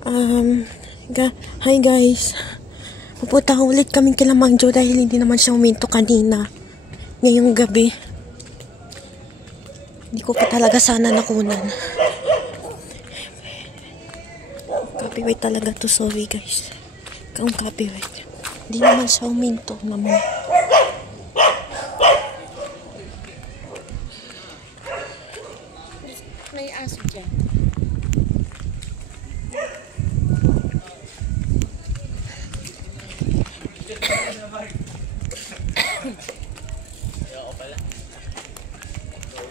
Um, Hi guys. Pupunta ulit kaming kila Mangjo dahil hindi naman siya huminto kanina. Ngayong gabi. Hindi ko pa talaga sana nakunan. Copyright talaga to, sorry guys. Kung copyright. Hindi naman siya huminto naman. May aso dyan.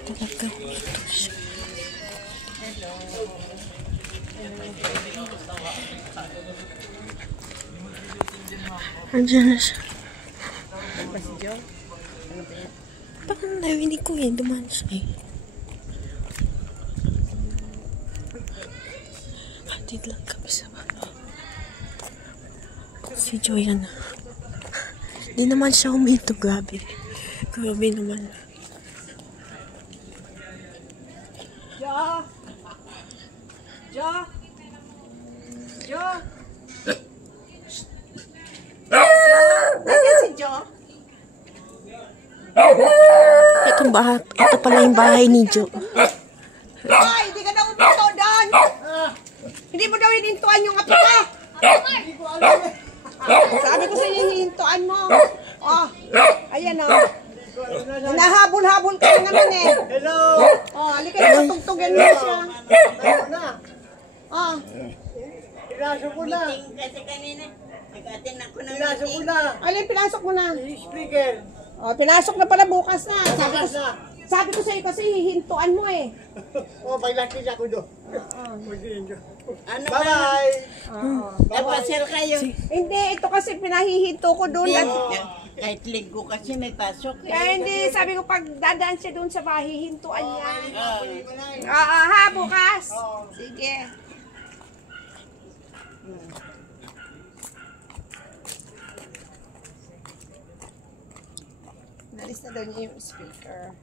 Talaga ito siya. Andiyan na siya. Parang narinig ko eh, dumaan siya eh. Hatid lang kami sa ano. Si Joyan. Di naman siya humito, grabe. Grabe naman. Jo! Jo! Jo! Nandiyan si Jo? Ito pala yung bahay ni Jo. Ay, hindi ka na uminto doon! Hindi mo daw hinintuan yung apo ka! Sabi ko sa inyo, hinintuan mo. Oh, ayan oh. Hinahabol-habol ka naman eh. Hello! Oh, halika na, tugtugan mo siya. Oh. Pinasok ko na! Kasi kanina, nag-attend ako ng Pinasok ko na! Alin, pinasok mo na. Speaker! Oh, pinasok na pala bukas na. Bukas na. Sabi ko sa iyo kasi hihintuan mo eh. Oh, paglaki niya ko doon. Ano ba? Bye-bye! Napasel kayo. Hindi, ito kasi pinahihinto ko doon. Kahit linggo kasi may pasok. Kaya hindi, sabi ko pag dadaan siya doon sa bahay, hintuan niya. Ha, bukas. Sige. Nalis na daw niya yung speaker.